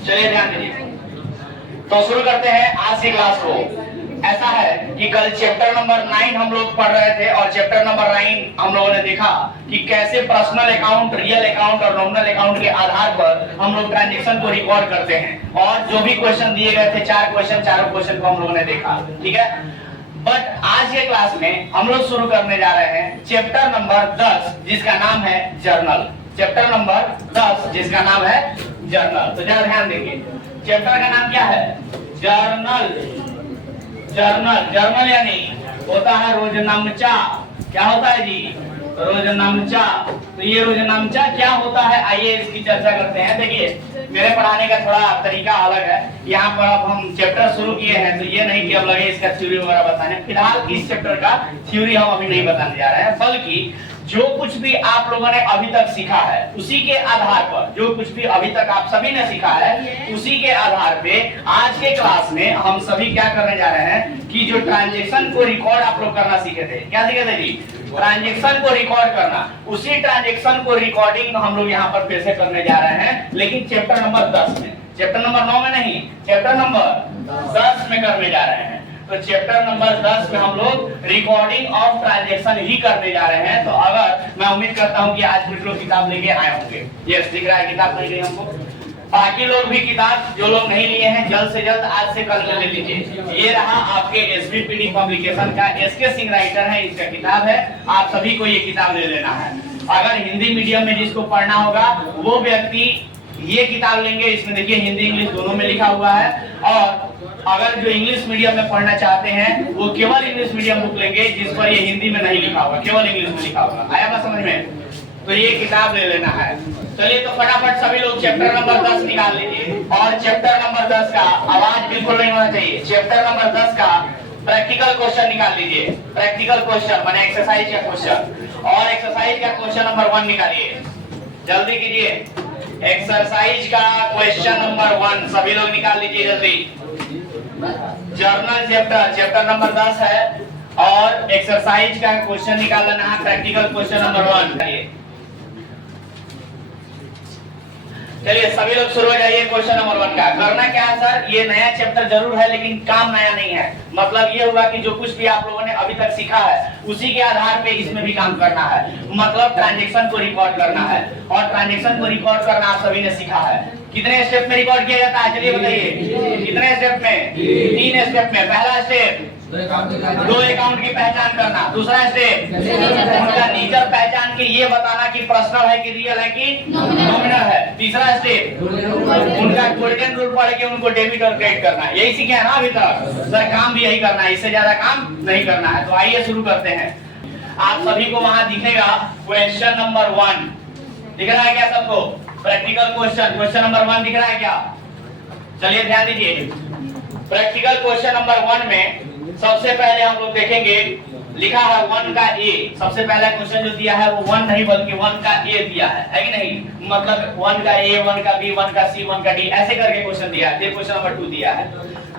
चलिए ध्यान दीजिए, तो शुरू करते हैं आज की क्लास को। ऐसा है कि कल चैप्टर नंबर 9 हम लोग पढ़ रहे थे और चैप्टर नंबर 9 हम लोगों ने देखा कि कैसे पर्सनल अकाउंट, रियल अकाउंट और नॉमिनल अकाउंट के आधार पर हम लोग ट्रांजैक्शन को रिकॉर्ड करते हैं और जो भी क्वेश्चन दिए गए थे 4 क्वेश्चन, चारों क्वेश्चन को हम लोगों ने देखा, ठीक है। बट आज के क्लास में हम लोग शुरू करने जा रहे हैं चैप्टर नंबर 10 जिसका नाम है जर्नल। चैप्टर नंबर 10 जिसका नाम है जर्नल। तो जरा ध्यान देखिए, चैप्टर का नाम क्या है? जर्नल। जर्नल, जर्नल यानी होता है रोजनामचा। क्या होता है जी? रोजनामचा। तो ये रोजनामचा क्या होता है, आइए इसकी चर्चा करते हैं। देखिए मेरे पढ़ाने का थोड़ा तरीका अलग है। यहाँ पर अब हम चैप्टर शुरू किए हैं तो ये नहीं कि अब लगे इसका थ्योरी वगैरह बताने। फिलहाल इस चैप्टर का थ्योरी हम अभी नहीं बताने जा रहे हैं, बल्कि जो कुछ भी आप लोगों ने अभी तक सीखा है उसी के आधार पर, जो कुछ भी अभी तक आप सभी ने सीखा है उसी के आधार पे आज के क्लास में हम सभी क्या करने जा रहे हैं कि जो ट्रांजैक्शन को रिकॉर्ड आप लोग करना सीखे थे, क्या सीखे थे जी? ट्रांजैक्शन को रिकॉर्ड करना। उसी ट्रांजैक्शन को रिकॉर्डिंग हम लोग यहाँ पर फिर से करने जा रहे हैं, लेकिन चैप्टर नंबर 10 में, चैप्टर नंबर 9 में नहीं, चैप्टर नंबर 10 में करने जा रहे हैं। तो चैप्टर नंबर 10 में हम लोग रिकॉर्डिंग ऑफ ट्रांजैक्शन ही करने जा रहे हैं। तो अगर मैं उम्मीद करता हूं कि आज कुछ लोग किताब लेके आए होंगे। यस, दिख रहा है किताब नहीं गई हमको। बाकी लोग भी किताब जो लोग नहीं लिए हैं जल्द से जल्द आज से कल में ले लीजिए। ये रहा आपके एसबीपीडी पब्लिकेशन का एसके सिंह राइटर है, इसका किताब है। आप सभी को ये किताब ले लेना है। अगर हिंदी मीडियम में जिसको पढ़ना होगा वो व्यक्ति ये किताब लेंगे। इसमें देखिए हिंदी इंग्लिश दोनों में लिखा हुआ है। और अगर जो इंग्लिश मीडियम में पढ़ना चाहते हैं वो केवल इंग्लिश मीडियम बुक लेंगे जिस पर ये हिंदी में नहीं लिखा होगा, केवल इंग्लिश में लिखा होगा। आया बात समझ में? तो ये किताब ले लेना है। चलिए तो फटाफट सभी लोग चैप्टर नंबर 10 निकाल लीजिए और चैप्टर नंबर 10 का आवाज बिल्कुल नहीं होना चाहिए। चैप्टर नंबर 10 का प्रैक्टिकल क्वेश्चन निकाल लीजिए। प्रैक्टिकल क्वेश्चन माने एक्सरसाइज का क्वेश्चन, और एक्सरसाइज का क्वेश्चन नंबर 1 निकालिए, जल्दी कीजिए। एक्सरसाइज का क्वेश्चन नंबर 1 सभी लोग निकाल लीजिए जल्दी। जर्नल चैप्टर, चैप्टर नंबर 10 है और एक्सरसाइज का क्वेश्चन निकाल लेना है, प्रैक्टिकल क्वेश्चन नंबर 1। चलिए सभी लोग शुरू हो जाइए क्वेश्चन नंबर 1 का। करना क्या है सर? ये नया चैप्टर जरूर है लेकिन काम नया नहीं है। मतलब ये हुआ कि जो कुछ भी आप लोगों ने अभी तक सीखा है उसी के आधार पे इसमें भी काम करना है। मतलब ट्रांजैक्शन को रिकॉर्ड करना है और ट्रांजैक्शन को रिकॉर्ड करना आप सभी ने सीखा है। कितने स्टेप में रिकॉर्ड किया जाता है? चलिए बताइए कितने स्टेप में? 3 स्टेप में। पहला स्टेप दो अकाउंट की पहचान करना। दूसरा स्टेप उनका नीचर पहचान के ये बताना कि पर्सनल है कि रियल है कि नॉमिनल है। तीसरा स्टेप उनका गोल्डन रूल पढ़ के उनको डेबिट और क्रेडिट करना। यही सीखे है ना अभी तक? सर काम भी यही करना है, इससे ज्यादा काम नहीं करना है। तो आइए शुरू करते हैं। आप सभी को वहां दिखेगा क्वेश्चन नंबर 1 दिख रहा है क्या सबको? प्रैक्टिकल क्वेश्चन, क्वेश्चन नंबर 1 दिख रहा है क्या? चलिए ध्यान दीजिए। प्रैक्टिकल क्वेश्चन नंबर 1 में सबसे पहले हम लोग देखेंगे, लिखा है 1 का ए। सबसे पहला क्वेश्चन जो दिया है वो 1 नहीं बल्कि 1 का ए दिया है कि नहीं? मतलब 1 का ए, 1 का बी, 1 का सी, 1 का डी ऐसे करके क्वेश्चन दिया है। क्वेश्चन नंबर 2 दिया है।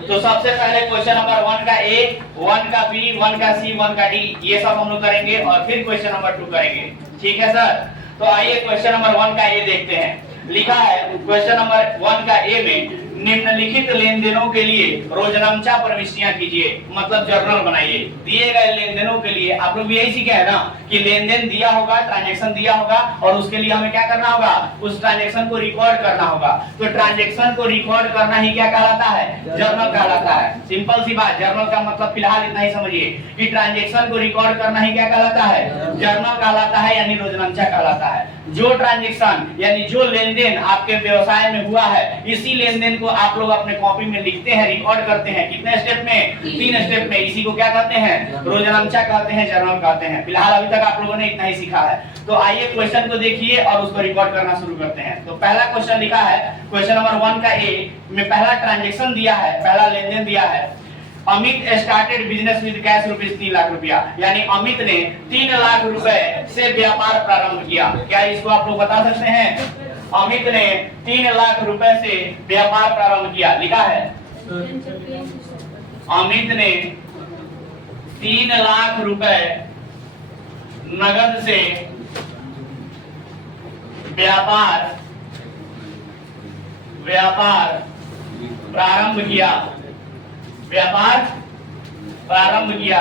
तो सबसे पहले क्वेश्चन नंबर 1 का ए, 1 का बी, 1 का सी, 1 का डी ये सब हम लोग करेंगे और फिर क्वेश्चन नंबर 2 करेंगे। ठीक है सर? तो आइए क्वेश्चन नंबर 1 का ए देखते हैं। लिखा है क्वेश्चन नंबर 1 का ए में निम्नलिखित लेन देनों के लिए रोजनामचा प्रविष्टियां कीजिए। मतलब जर्नल बनाइए। दिए गए लेन देनों के लिए आप लोग भी यही सीखे हैं ना कि लेन देन दिया होगा, ट्रांजैक्शन दिया होगा और उसके लिए हमें क्या करना होगा? उस ट्रांजैक्शन को रिकॉर्ड करना होगा। तो ट्रांजैक्शन को रिकॉर्ड करना ही क्या कहलाता है? जर्नल कहलाता है। सिंपल सी बात, जर्नल का मतलब फिलहाल इतना ही समझिए कि ट्रांजैक्शन को रिकॉर्ड करना ही क्या कहलाता है? जर्नल कहलाता है, यानी रोजनामचा कहलाता है। जो ट्रांजैक्शन यानी जो लेन देन आपके व्यवसाय में हुआ है इसी लेन देन को आप लोग अपने कॉपी में लिखते हैं, रिकॉर्ड करते हैं। कितने स्टेप में? 3 स्टेप में। इसी को क्या कहते हैं? रोजनामचा कहते हैं, जर्नल कहते हैं। फिलहाल अभी तक आप लोगों ने इतना ही सीखा है। तो आइए क्वेश्चन को देखिए और उसको रिकॉर्ड करना शुरू करते हैं। तो पहला क्वेश्चन लिखा है क्वेश्चन नंबर 1 का ए में पहला ट्रांजैक्शन दिया है, पहला लेन देन दिया है। Amit started business with cash rupees 3 lakh रुपया, यानी अमित ने 3 लाख रुपए से व्यापार प्रारंभ किया। क्या इसको आप लोग बता सकते हैं? अमित ने 3 लाख रुपए से व्यापार प्रारंभ किया। लिखा है अमित ने 3 लाख रुपए नगद से व्यापार व्यापार प्रारंभ किया, व्यापार प्रारंभ किया।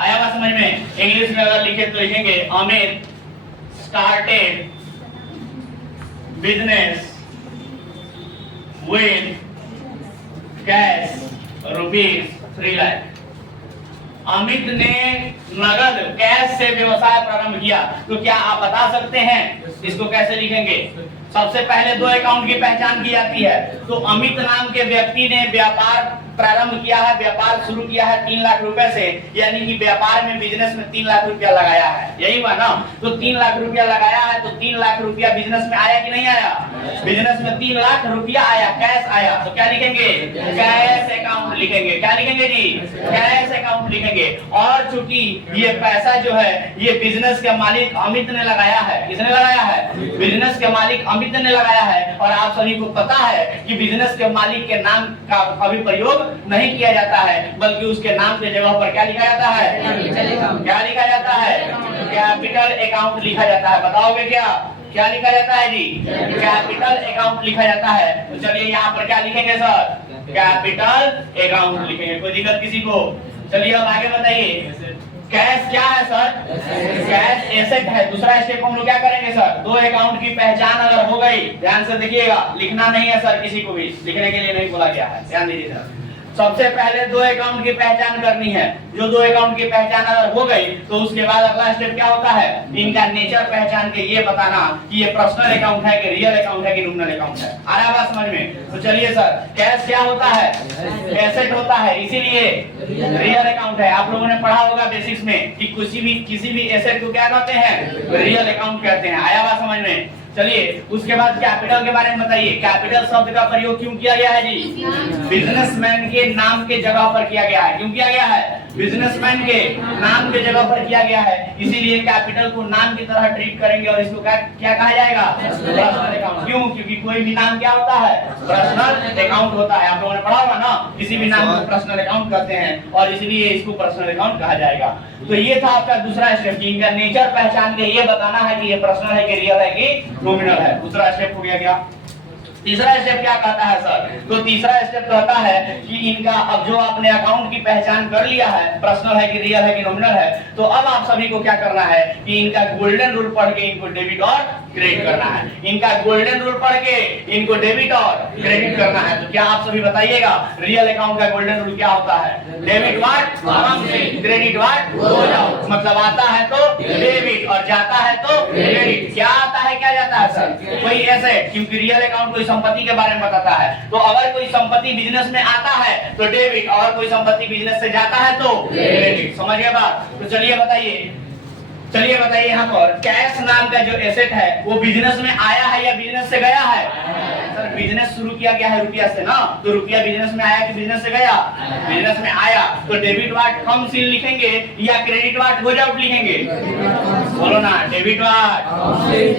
आया बात समझ में? इंग्लिश में अगर लिखे तो लिखेंगे Amit started business with cash ₹3 lakh. Amit ने नगद कैश से व्यवसाय प्रारंभ किया। तो क्या आप बता सकते हैं इसको कैसे लिखेंगे? सबसे पहले दो अकाउंट की पहचान की जाती है। तो अमित नाम के व्यक्ति ने व्यापार प्रारंभ किया है, व्यापार शुरू किया है 3 लाख रुपए से, यानी कि व्यापार में बिजनेस में 3 लाख रुपया लगाया है, यही हुआ ना? तो 3 लाख रुपया लगाया है, तो 3 लाख रुपया बिजनेस में आया कि नहीं आया? बिजनेस में 3 लाख रुपया आया, कैश आया। तो क्या लिखेंगे? कैश अकाउंट लिखेंगे। क्या लिखेंगे जी? कैश अकाउंट लिखेंगे। और चूंकि ये पैसा जो है ये बिजनेस के मालिक अमित ने लगाया है। किसने लगाया है? बिजनेस के मालिक अमित ने लगाया है। और आप सभी को पता है कि बिजनेस के मालिक के नाम का कभी प्रयोग नहीं किया जाता है, बल्कि उसके नाम के जगह पर क्या लिखा जाता है? क्या लिखा जाता है? कैपिटल अकाउंट लिखा जाता है। बताओगे क्या क्या लिखा जाता है जी? कैपिटल अकाउंट लिखा जाता है। तो चलिए यहाँ पर क्या लिखेंगे सर? कैपिटल अकाउंट लिखेंगे। कोई दिक्कत किसी को? चलिए अब आगे बताइए। कैश क्या है सर? कैश एसेट है। दूसरा स्टेप हम लोग क्या करेंगे सर? दो अकाउंट की पहचान अगर हो गई, ध्यान से देखिएगा, लिखना नहीं है सर, किसी को भी लिखने के लिए नहीं बोला गया है, ध्यान दीजिए सर। सबसे पहले दो अकाउंट की पहचान करनी है। जो दो अकाउंट की पहचान अगर हो गई तो उसके बाद अगला स्टेप क्या होता है? इनका नेचर पहचान के ये बताना कि ये पर्सनल अकाउंट है कि रियल अकाउंट है कि नॉमिनल अकाउंट है। आ रहा है बात समझ में? तो चलिए सर, कैश क्या होता है? एसेट होता है, इसीलिए रियल अकाउंट है। आप लोगों ने पढ़ा होगा बेसिक्स में कि किसी भी एसेट को क्या कहते हैं? रियल अकाउंट कहते हैं। आया बात समझ में? चलिए उसके बाद कैपिटल के बारे में बताइए। कैपिटल शब्द का प्रयोग क्यों किया गया है जी? बिजनेसमैन के नाम के जगह पर किया गया है। क्यों किया गया है? बिजनेसमैन के नाम के जगह पर किया गया है, इसीलिए कैपिटल को नाम की तरह ट्रीट करेंगे और इसको क्या कहा जाएगा? Personal account. क्यों? क्योंकि कोई भी नाम क्या होता है? पर्सनल अकाउंट होता है। आप लोगों ने पढ़ा होगा ना, किसी भी नाम को पर्सनल अकाउंट कहते हैं और इसलिए इसको पर्सनल अकाउंट कहा जाएगा। तो ये था आपका दूसरा स्टेप, इनका नेचर पहचान के ये बताना है कि ये पर्सनल है कि रियल है कि नॉमिनल है। दूसरा स्टेप हो गया क्या? तीसरा स्टेप क्या कहता है सर? तो तीसरा स्टेप कहता है कि इनका अब जो आपने अकाउंट की पहचान कर लिया है, पर्सनल है कि रियल है कि नॉमिनल है, तो अब आप सभी को क्या करना है कि इनका गोल्डन रूल पढ़ के इनको डेबिट और क्रेडिट करना है। इनका गोल्डन रूल पढ़ के इनको डेबिट और क्रेडिट करना है। तो क्या आप सभी बताइएगा रियल अकाउंट का गोल्डन रूल क्या होता है? Debit what come in, credit what goes out. मतलब आता है तो डेबिट और जाता है तो क्रेडिट। क्या आता है क्या जाता है सर? कोई एसेट, क्योंकि रियल अकाउंट कोई संपत्ति के बारे में बताता है। तो अगर कोई संपत्ति बिजनेस में आता है तो डेबिट, और कोई संपत्ति बिजनेस से जाता है तो क्रेडिट। समझिए बात? तो चलिए बताइए यहाँ पर कैश नाम का जो एसेट है वो बिजनेस में आया है या बिजनेस से गया है? सर बिजनेस शुरू किया गया है रुपया से ना, तो रुपया बिजनेस में आया कि बिजनेस से गया? बिजनेस में आया। तो डेबिट वाट कम सीन लिखेंगे या क्रेडिट वाट गोज आउट लिखेंगे? बोलो ना, डेबिट वाट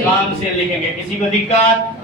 कम सीन लिखेंगे। किसी को दिक्कत?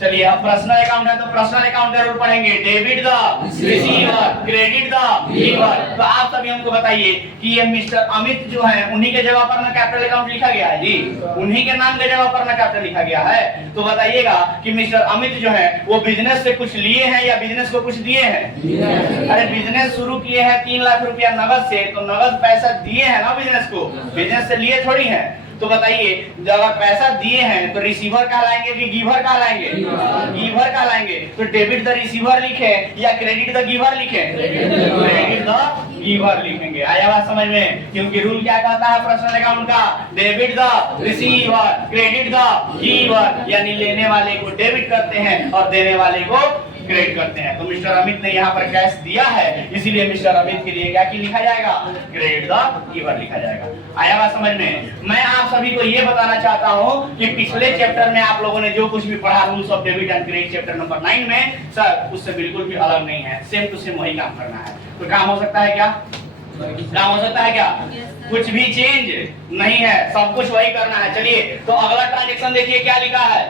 चलिए अब पर्सनल अकाउंट है तो पर्सनल अकाउंट का रूल पढ़ेंगे। Debit the receiver, credit the giver. तो आप सभी हमको बताइए कि ये मिस्टर अमित जो है उन्हीं के जगह पर ना कैपिटल अकाउंट लिखा गया है जी? उन्हीं के नाम के जगह पर ना कैपिटल लिखा गया है। तो बताइएगा कि मिस्टर अमित जो है वो बिजनेस से कुछ लिए हैं या बिजनेस को कुछ दिए हैं? अरे बिजनेस शुरू किए हैं 3 लाख रुपया नगद से, तो नगद पैसा दिए हैं ना बिजनेस को, बिजनेस से लिए थोड़ी है। तो बताइए जब अगर पैसा दिए हैं तो रिसीवर कहलाएंगे कि गिवर कहलाएंगे? गिवर कहलाएंगे। तो डेबिट द रिसीवर लिखे या क्रेडिट द गिवर लिखे? क्रेडिट द गिवर लिखेंगे। आया बात समझ में? क्योंकि रूल क्या कहता है पर्सनल अकाउंट का? Debit the receiver, credit the giver, यानी लेने वाले को डेबिट करते हैं और देने वाले को क्रेडिट करते हैं। तो मिस्टर अमित ने यहाँ पर कैश दिया है, इसीलिए मिस्टर अमित के लिए क्या लिखा जाएगा? क्रेडिट द गिवर लिखा जाएगा। आया बात समझ में? मैं आप सभी को ये बताना चाहता हूँ कि पिछले चैप्टर में आप लोगों ने जो कुछ भी पढ़ा rules of debit and credit chapter number 9 में, सर उससे बिल्कुल भी अलग नहीं है, सेम टू सेम वही काम करना है। तो काम हो सकता है क्या? काम हो सकता है क्या? कुछ भी चेंज नहीं है, सब कुछ वही करना है। चलिए तो अगला ट्रांजेक्शन देखिए क्या लिखा है।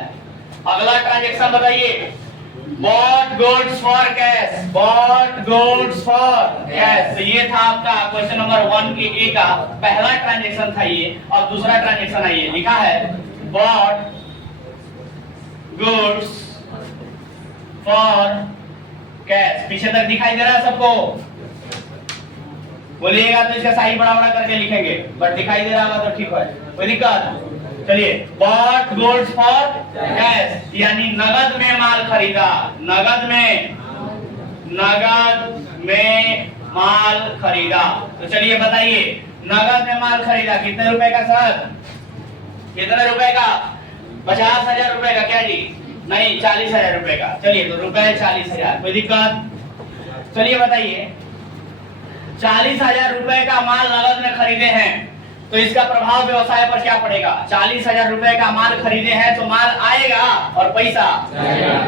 अगला ट्रांजेक्शन बताइए। Bought goods for cash, bought goods for cash। तो ये था आपका क्वेश्चन नंबर 1 के ए का पहला ट्रांजेक्शन था ये। और दूसरा ट्रांजेक्शन है ये लिखा है bought goods फॉर कैश। पीछे तक दिखाई दे रहा है सबको? बोलिएगा तो इसका साइज बड़ा बड़ा करके लिखेंगे, बट दिखाई दे रहा होगा तो ठीक है, कोई दिक्कत? चलिए, बॉट गुड्स फॉर कैश यानी नगद में माल खरीदा। नगद में माल खरीदा। तो चलिए बताइए, नगद में माल खरीदा कितने रुपए का सर? कितने रुपए का? 50,000 रुपए का क्या जी? नहीं, 40,000 रुपए का। चलिए, तो रुपए 40,000, कोई दिक्कत? चलिए बताइए, 40,000 रुपए का माल नगद में खरीदे हैं तो इसका प्रभाव व्यवसाय पर क्या पड़ेगा? 40,000 रुपए का माल खरीदे हैं तो माल आएगा और पैसा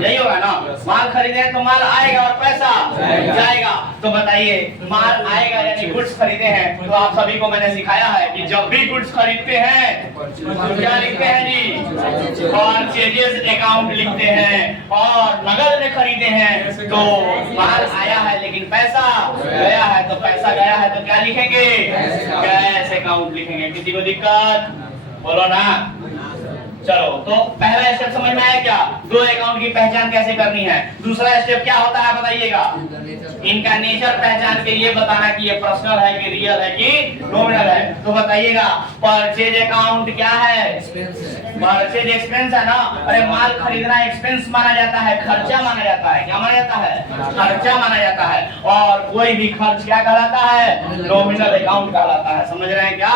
यही होगा ना? माल खरीदे हैं तो माल आएगा और पैसा जाएगा। तो बताइए, माल आएगा यानी गुड्स खरीदे हैं, तो आप सभी को मैंने सिखाया है कि जब भी गुड्स खरीदते हैं तो क्या लिखते हैं जी? परचेजेस अकाउंट लिखते हैं। और नगद में खरीदे हैं तो माल आया है लेकिन पैसा गया है, तो पैसा गया है तो क्या लिखेंगे? कैश अकाउंट लिखेंगे। किसी को दिक्कत? बोलो ना। चलो, तो पहला स्टेप समझ में आया क्या? दो अकाउंट की पहचान कैसे करनी है। दूसरा स्टेप क्या होता है बताइएगा? इनका नेचर पहचान के ये बताना कि ये पर्सनल है कि रियल है कि नॉमिनल है। तो बताइएगा, परचेज अकाउंट क्या है? परचेज एक्सपेंस है ना? अरे माल खरीदना एक्सपेंस माना जाता है, खर्चा माना जाता है। क्या माना जाता है? खर्चा माना जाता है। और कोई भी खर्च क्या कहलाता है? नॉमिनल अकाउंट कहलाता है। समझ रहे हैं क्या?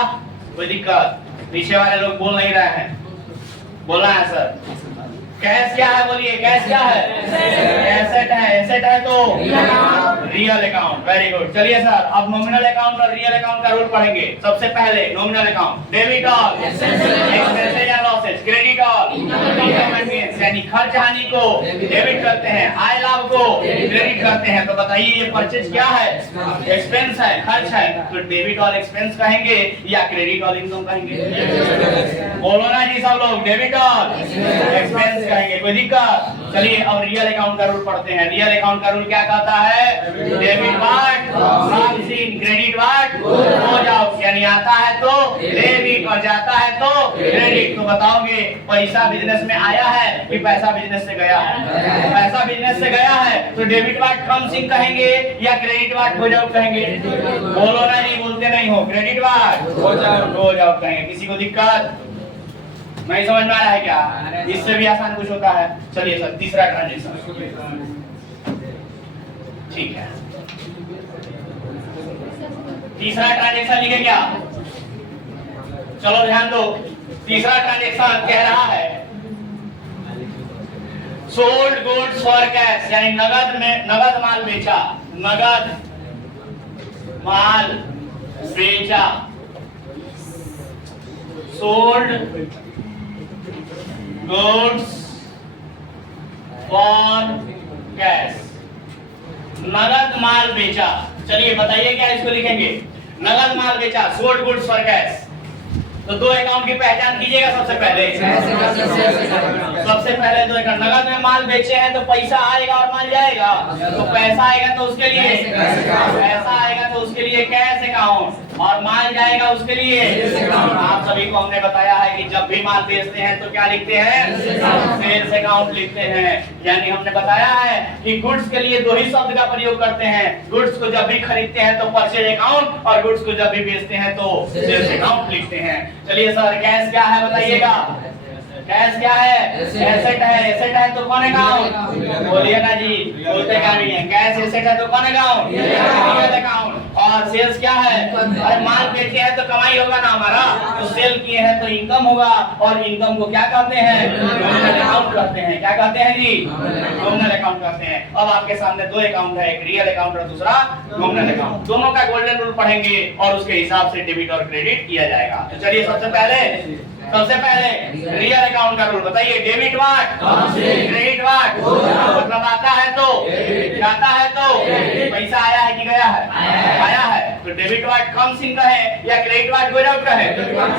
कोई दिक्कत? पीछे वाले लोग बोल नहीं रहे हैं, बोलना है सर। कैश क्या है? बोलिए, कैश क्या है? एसेट है। एसेट है तो रियल अकाउंट। Very good. चलिए सर, अब नॉमिनल अकाउंट और रियल अकाउंट का रूल पढ़ेंगे। सबसे पहले nominal account, debit all expenses या losses, credit all income and gains यानी खर्च हानि को डेबिट करते हैं, आय लाभ को क्रेडिट करते हैं। तो बताइए, ये परचेज क्या है? एक्सपेंस है, खर्च है, तो डेबिट ऑल एक्सपेंस कहेंगे या क्रेडिट ऑल इनकम कहेंगे? बोलो ना जी सब लोग, डेबिट ऑल एक्सपेंस कहेंगे। कोई दिक्कत? चलिए, अब रियल अकाउंट का रूल पढ़ते हैं। रियल अकाउंट का रूल क्या कहता है? Debit what comes in, credit what goes out यानी आता है तो डेबिट और जाता है तो क्रेडिट। तो बताओगे, पैसा बिजनेस में आया है कि पैसा बिजनेस से गया है? पैसा बिजनेस से गया है तो डेबिट व्हाट कम्स इन कहेंगे या क्रेडिट व्हाट गोज आउट कहेंगे? बोलो ना जी, बोलते नहीं हो। क्रेडिट व्हाट गोज आउट कहेंगे। किसी को दिक्कत? नहीं समझ में आ रहा है क्या? इससे भी आसान कुछ होता है। चलिए सर, तीसरा ट्रांजेक्शन। ठीक है, तीसरा ट्रांजेक्शन लिखे क्या? चलो ध्यान दो, तीसरा ट्रांजेक्शन कह रहा है सोल्ड गुड्स फॉर कैश यानी नगद माल बेचा। नगद माल बेचा, सोल्ड गुड्स फॉर कैश, नगद माल बेचा। चलिए बताइए क्या इसको लिखेंगे? नगद माल बेचा, सोल्ड गुड्स फॉर कैश। तो दो अकाउंट की पहचान कीजिएगा। सबसे पहले दो अकाउंट, नगद में माल बेचे हैं तो पैसा आएगा और माल जाएगा। तो पैसा आएगा तो उसके लिए कैश अकाउंट, और माल जाएगा उसके लिए। आप सभी को हमने बताया है कि जब भी माल बेचते हैं तो क्या लिखते हैं? सेल्स अकाउंट लिखते हैं। यानी हमने बताया है कि गुड्स के लिए दो ही शब्द का प्रयोग करते हैं। गुड्स को जब भी खरीदते हैं तो परचेज अकाउंट, और गुड्स को जब भी बेचते हैं तो सेल्स अकाउंट लिखते हैं। चलिए सर, कैश क्या है बताइएगा? कैश क्या है? एसेट है। एसेट है तो कौन अकाउंट? बोलिए ना जी, बोलते क्या नहीं है? कैश एसेट है तो कौन अकाउंट? Real account. और सेल्स क्या है? अरे माल बेचे हैं तो कमाई होगा ना हमारा, तो सेल किए हैं तो इनकम होगा, और इनकम को क्या कहते हैं? नॉमिनल अकाउंट कहते हैं। क्या कहते हैं जी? नॉमिनल अकाउंट कहते हैं। अब आपके सामने दो अकाउंट है, एक रियल अकाउंट और दूसरा नॉमिनल अकाउंट। दोनों का गोल्डन रूल पढ़ेंगे और उसके हिसाब से डेबिट और क्रेडिट किया जाएगा। तो चलिए, सबसे पहले रियल अकाउंट का रूल बताइए। डेबिट व्हाट क्रेडिट व्हाट, मतलब आता है तो जाता है तो पैसा आया है कि गया है? आया है। तो डेबिट व्हाट कम्स इन कहे या क्रेडिट व्हाट गोज आउट कहे? क्रेडिट व्हाट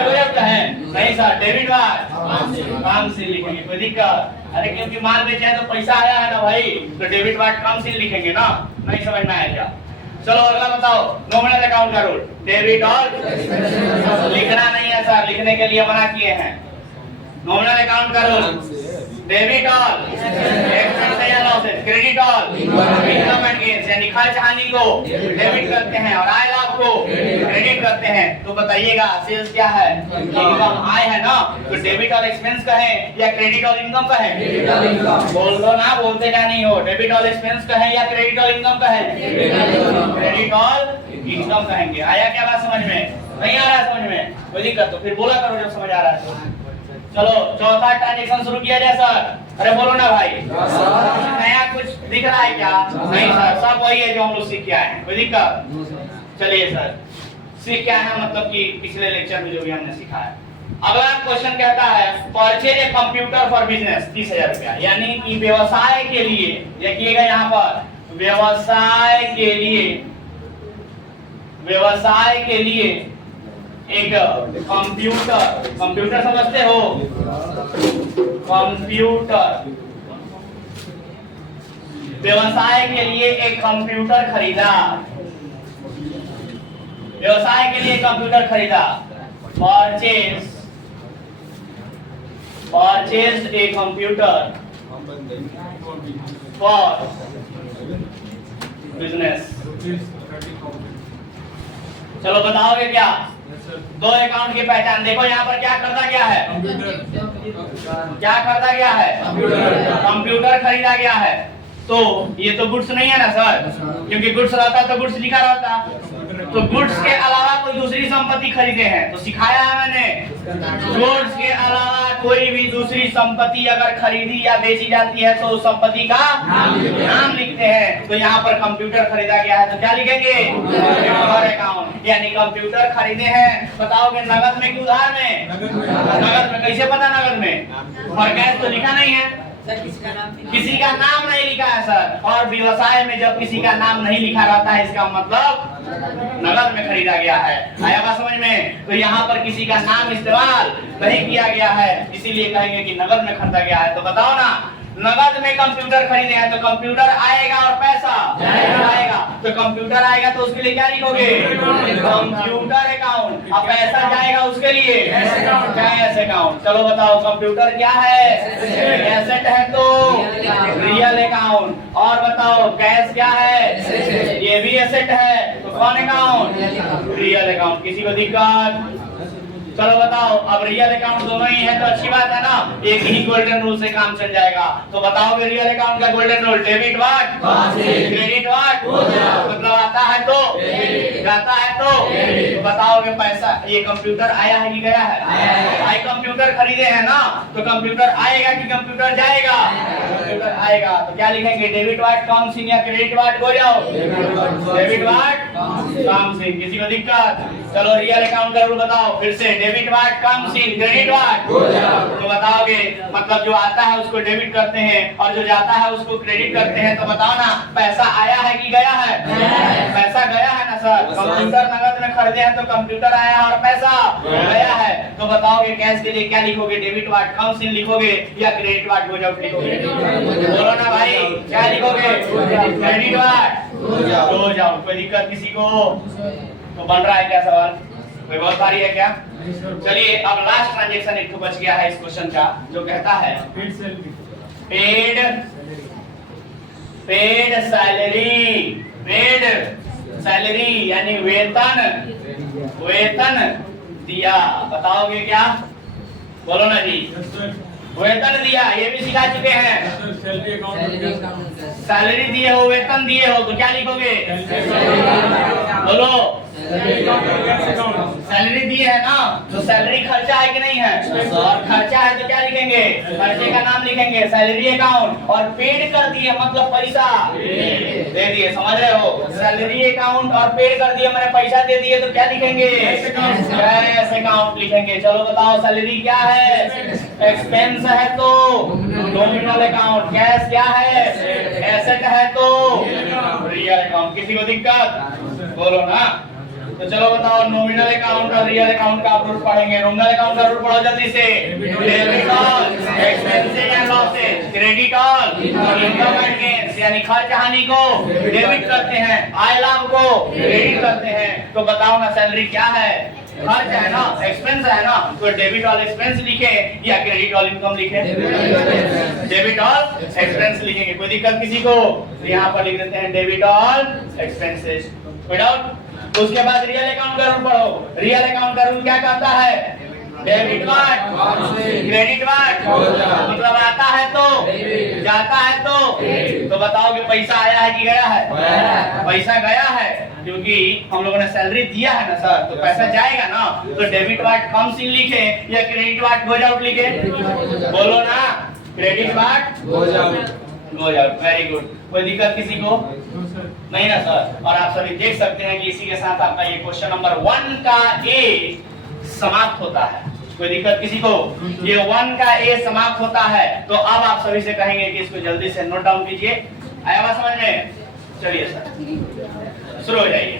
गोज आउट कहे? नहीं sir, debit what comes in लिखेंगे। कोई दिक्कत? अरे क्योंकि माल बेचा है तो पैसा आया है ना भाई, तो डेबिट व्हाट कम्स इन लिखेंगे ना। नहीं समझ में आया क्या? चलो अगला बताओ, नॉमिनल अकाउंट का रूल। डेबिट और लिखना नहीं है सर, लिखने के लिए मना किए हैं। नॉमिनल अकाउंट का रूल, डेबिट ऑल एक्सपेंस या losses, credit all income and gains, यानी खर्च हानि को डेबिट करते हैं और आय लाभ को क्रेडिट करते हैं। तो बताइएगा सेल्स क्या है? इनकम आय है ना, तो डेबिट ऑल एक्सपेंस कहें या क्रेडिट ऑल इनकम कहें? बोल दो ना, बोलते क्या नहीं हो। डेबिट ऑल एक्सपेंस कहें या क्रेडिट ऑल इनकम कहें? क्रेडिट ऑल इनकम कहेंगे। आया क्या बात समझ में? नहीं आ रहा है समझ में? कोई दिक्कत तो फिर बोला करो जब समझ आ रहा है तो। चलो चौथा ट्रांजैक्शन शुरू किया जाए सर। अरे बोलो ना भाई, नया कुछ दिख रहा है क्या? नहीं सर, सब वही है जो हम लोग सीख के आए हैं। कोई दिक्कत? चलिए सर, सीख के आए हैं मतलब कि पिछले लेक्चर में जो भी हमने सीखा है। अगला क्वेश्चन कहता है purchase a computer for business 30,000 रुपया, यानी कि व्यवसाय के लिए, देखिएगा यहाँ पर व्यवसाय के लिए एक कंप्यूटर समझते हो? कंप्यूटर, व्यवसाय के लिए एक कंप्यूटर खरीदा, व्यवसाय के लिए कंप्यूटर खरीदा। Purchase a computer for business. चलो बताओगे क्या? दो अकाउंट की पहचान देखो, यहाँ पर क्या खरीदा गया है? क्या खरीदा गया है? कंप्यूटर खरीदा गया है। तो ये तो गुड्स नहीं है ना सर, क्योंकि गुड्स रहता तो गुड्स लिखा रहता। तो गुड्स के अलावा कोई दूसरी संपत्ति खरीदे हैं, तो सिखाया है मैंने, गुड्स के अलावा कोई भी दूसरी संपत्ति अगर खरीदी या बेची जाती है तो उस संपत्ति का नाम लिखते हैं। तो यहाँ पर कंप्यूटर खरीदा गया है तो क्या लिखेंगे? अकाउंट, यानी कंप्यूटर खरीदे हैं। बताओगे नगद में कि उधार में? नगद में। कैसे पता नगद में? और कैश तो लिखा नहीं है, किसी का नाम नहीं लिखा है सर। और व्यवसाय में जब किसी का नाम नहीं लिखा रहता है इसका मतलब नगद में खरीदा गया है। आया बात समझ में? तो यहाँ पर किसी का नाम इस्तेमाल नहीं किया गया है, इसीलिए कहेंगे कि नगद में खरीदा गया है। तो बताओ ना, नगद में कंप्यूटर खरीदे हैं तो कंप्यूटर आएगा और पैसा आएगा। तो कंप्यूटर आएगा तो उसके लिए क्या लिखोगे? Computer account. अब पैसा जाएगा उसके लिए कैश अकाउंट। चलो बताओ कंप्यूटर क्या है? एसेट है तो रियल अकाउंट। और बताओ कैश क्या है? ये भी एसेट है तो कौन अकाउंट? Real account. किसी को दिक्कत? चलो बताओ, अब रियल अकाउंट दोनों ही है तो अच्छी बात है ना, एक ही गोल्डन रूल से काम चल जाएगा। तो बताओगे रियल अकाउंट का golden rule, debit what, credit what, मतलब आता है तो जाता है तो बताओगे पैसा। ये कंप्यूटर आया है कि गया है? भाई कंप्यूटर खरीदे हैं ना, तो कंप्यूटर आएगा कि कंप्यूटर जाएगा? कंप्यूटर आएगा। तो क्या लिखेंगे? डेबिट व्हाट कम सिन या क्रेडिट व्हाट? हो जाओ डेबिट व्हाट कम सिन। किसी को दिक्कत? चलो रियल अकाउंट का रूल बताओ फिर से, debit what comes in, credit what. तो बताओगे मतलब जो आता है उसको डेबिट करते हैं और जो जाता है उसको क्रेडिट करते हैं। तो बताओ ना, पैसा आया है कि गया है? पैसा गया है ना सर। कंप्यूटर नगद में खरीदे हैं तो कंप्यूटर आया और पैसा गया है। तो बताओगे कैश के लिए क्या लिखोगे? डेबिट व्हाट कम सिन लिखोगे या क्रेडिट व्हाट गो आउट लिखोगे? बोलो ना भाई, क्या लिखोगे? Credit what go out. कोई दिक्कत किसी को? तो बन रहा है क्या सवाल? कोई बहुत भारी है क्या? चलिए अब लास्ट ट्रांजैक्शन एक तो बच गया है इस क्वेश्चन का, जो कहता है पेड सैलरी, यानी वेतन दिया। बताओगे क्या? बोलो ना जी। वेतन दिया, ये भी सिखा चुके हैं। सैलरी दिए हो, वेतन दिए हो, तो क्या लिखोगे? बोलो। सैलरी दी है ना, तो सैलरी खर्चा है कि नहीं है? और खर्चा है तो क्या लिखेंगे? खर्चे का नाम लिखेंगे, सैलरी अकाउंट। और पेड कर दिए मतलब पैसा दे दिए, समझ रहे हो? सैलरी अकाउंट और पेड कर दिए मैंने पैसा दे दिए, तो क्या लिखेंगे? कैश अकाउंट लिखेंगे। चलो बताओ सैलरी क्या है? एक्सपेंस है तो नॉमिनल अकाउंट। कैश क्या है? एसेट है तो रियल अकाउंट। किसी को दिक्कत? बोलो ना। तो चलो बताओ नॉमिनल अकाउंट और रियल अकाउंट का आप रूल पढ़ेंगे। नॉमिनल अकाउंट का रूल पढ़ो जल्दी से। Debit all expenses and losses, credit all income and gains, यानी खर्च हानि को डेबिट करते हैं, आय लाभ को क्रेडिट करते हैं। तो बताओ ना सैलरी क्या है? खर्च है ना, एक्सपेंस है ना, तो डेबिट ऑल एक्सपेंस लिखे या क्रेडिट ऑल इनकम लिखे? डेबिट ऑल एक्सपेंस लिखेंगे। कोई दिक्कत किसी को? तो यहाँ पर लिख देते हैं डेबिट ऑल एक्सपेंसेस। कोई डाउट? उसके बाद रियल अकाउंट का रूल पढ़ो। रियल अकाउंट का रूल क्या कहता है? डेबिट वाट क्रेडिट वाट, मतलब आता है तो जाता है तो बताओ कि पैसा आया है कि गया है? पैसा गया है, क्योंकि हम लोगों ने सैलरी दिया है ना सर, तो पैसा जाएगा ना। तो डेबिट वाट कम्स इन लिखे या क्रेडिट वाट गोज आउट लिखे? बोलो ना, credit what goes out. Very good. कोई दिक्कत किसी को? नहीं ना सर। और आप सभी देख सकते हैं कि इसी के साथ आपका ये क्वेश्चन नंबर 1 का ए समाप्त होता है। कोई दिक्कत किसी को? ये 1 का ए समाप्त होता है। तो अब आप सभी से कहेंगे कि इसको जल्दी से नोट डाउन कीजिए। आया बात समझ में? चलिए सर शुरू हो जाइए।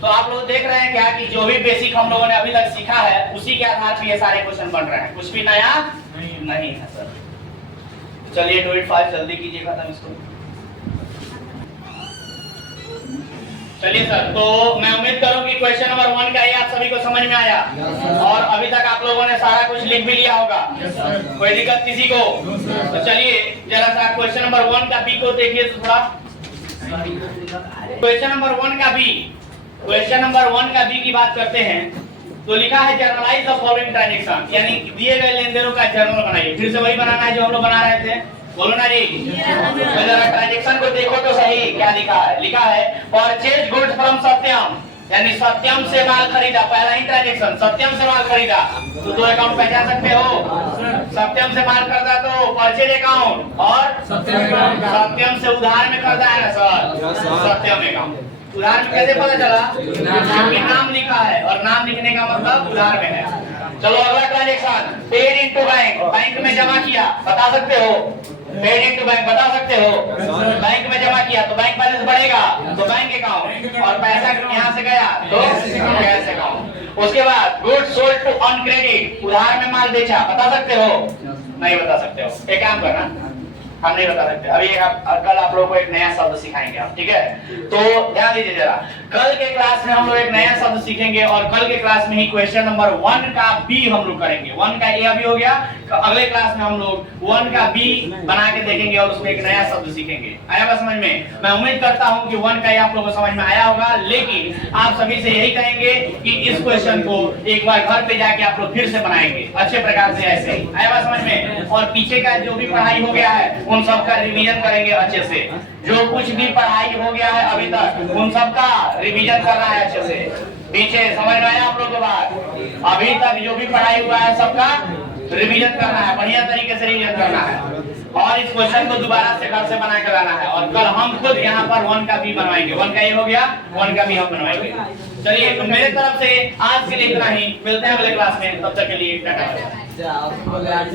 तो आप लोग देख रहे हैं क्या कि जो भी बेसिक हम लोगों ने अभी तक सीखा है उसी के आधार पर ये सारे क्वेश्चन बन रहे हैं, कुछ भी नया नहीं है सर। चलिए डू इट फास्ट, जल्दी कीजिए खत्म इसको। चलिए सर, तो मैं उम्मीद करूं कि क्वेश्चन नंबर 1 का ये आप सभी को समझ में आया और अभी तक आप लोगों ने सारा कुछ लिख भी लिया होगा। कोई दिक्कत किसी को? तो चलिए जरा सा क्वेश्चन नंबर 1 का बी को देखिए तो थोड़ा। क्वेश्चन नंबर 1 का बी, क्वेश्चन नंबर 1 का बी की बात करते हैं तो लिखा है जर्नलाइज द फॉलोइंग ट्रांजैक्शन, यानी दिए गए लेनदेनों का जर्नल बनाइए। फिर से वही बनाना है जो हम लोग बना रहे थे, बोलो ना जी। जरा ट्रांजैक्शन को देखो तो सही क्या लिखा है। लिखा है परचेज गुड्स फ्रॉम सत्यम, यानी सत्यम से माल खरीदा। पहला ही ट्रांजैक्शन, सत्यम से माल खरीदा। तो दो अकाउंट पहचान सकते हो? सत्यम से माल खरीदा तो परचेज अकाउंट, और सत्यम से उधार में खरीदा है ना सर, सत्यम अकाउंट। उधार में कैसे पता चला? क्योंकि नाम लिखा है और नाम लिखने का मतलब उधार में है। चलो अगला transaction, paid into bank, bank में जमा किया, बता सकते हो? पेड इनटू बैंक बता सकते हो? बैंक में जमा किया तो बैंक बैलेंस बढ़ेगा तो बैंक अकाउंट, और पैसा यहाँ से गया तो कैश अकाउंट। उसके बाद goods sold to on credit, उधार में माल बेचा, बता सकते हो? नहीं बता सकते हो। एक काम करना, हम नहीं बता सकते अभी। कल आप लोगों को एक नया शब्द सिखाएंगे हम, ठीक है? तो ध्यान दीजिए जरा, कल के क्लास में हम लोग एक नया शब्द सीखेंगे और कल के क्लास में ही क्वेश्चन नंबर 1 का बी हम लोग करेंगे। 1 का ए अभी हो गया, अगले क्लास में हम लोग 1 का बी बना के देखेंगे और उसमें एक नया शब्द सीखेंगे। आया बात समझ में? मैं उम्मीद करता हूं कि 1 का ए आप लोगों को समझ में आया होगा, लेकिन आप सभी से यही कहेंगे कि इस क्वेश्चन को एक बार घर पे जाके आप लोग फिर से बनाएंगे अच्छे प्रकार से, ऐसे ही। आया बात समझ में? और पीछे का जो भी पढ़ाई हो गया है उन सब का रिवीजन करेंगे अच्छे से। जो कुछ भी पढ़ाई हो गया है अभी तक उन सब का रिवीजन करना है अच्छे से। पीछे समझ में आया आप लोगों को बात? अभी तक जो भी पढ़ाई हुआ है सबका रिवीजन करना है, बढ़िया तरीके से रिवीजन करना है और इस क्वेश्चन को दोबारा से घर से बना कर लाना है। और कल हम खुद यहाँ पर 1 का बी बनवाएंगे। 1 का ये हो गया, 1 का बी हम बनवाएंगे। चलिए तो मेरे तरफ से आज के लिए इतना ही, मिलते हैं अगले क्लास में, तब तक के लिए टाटा।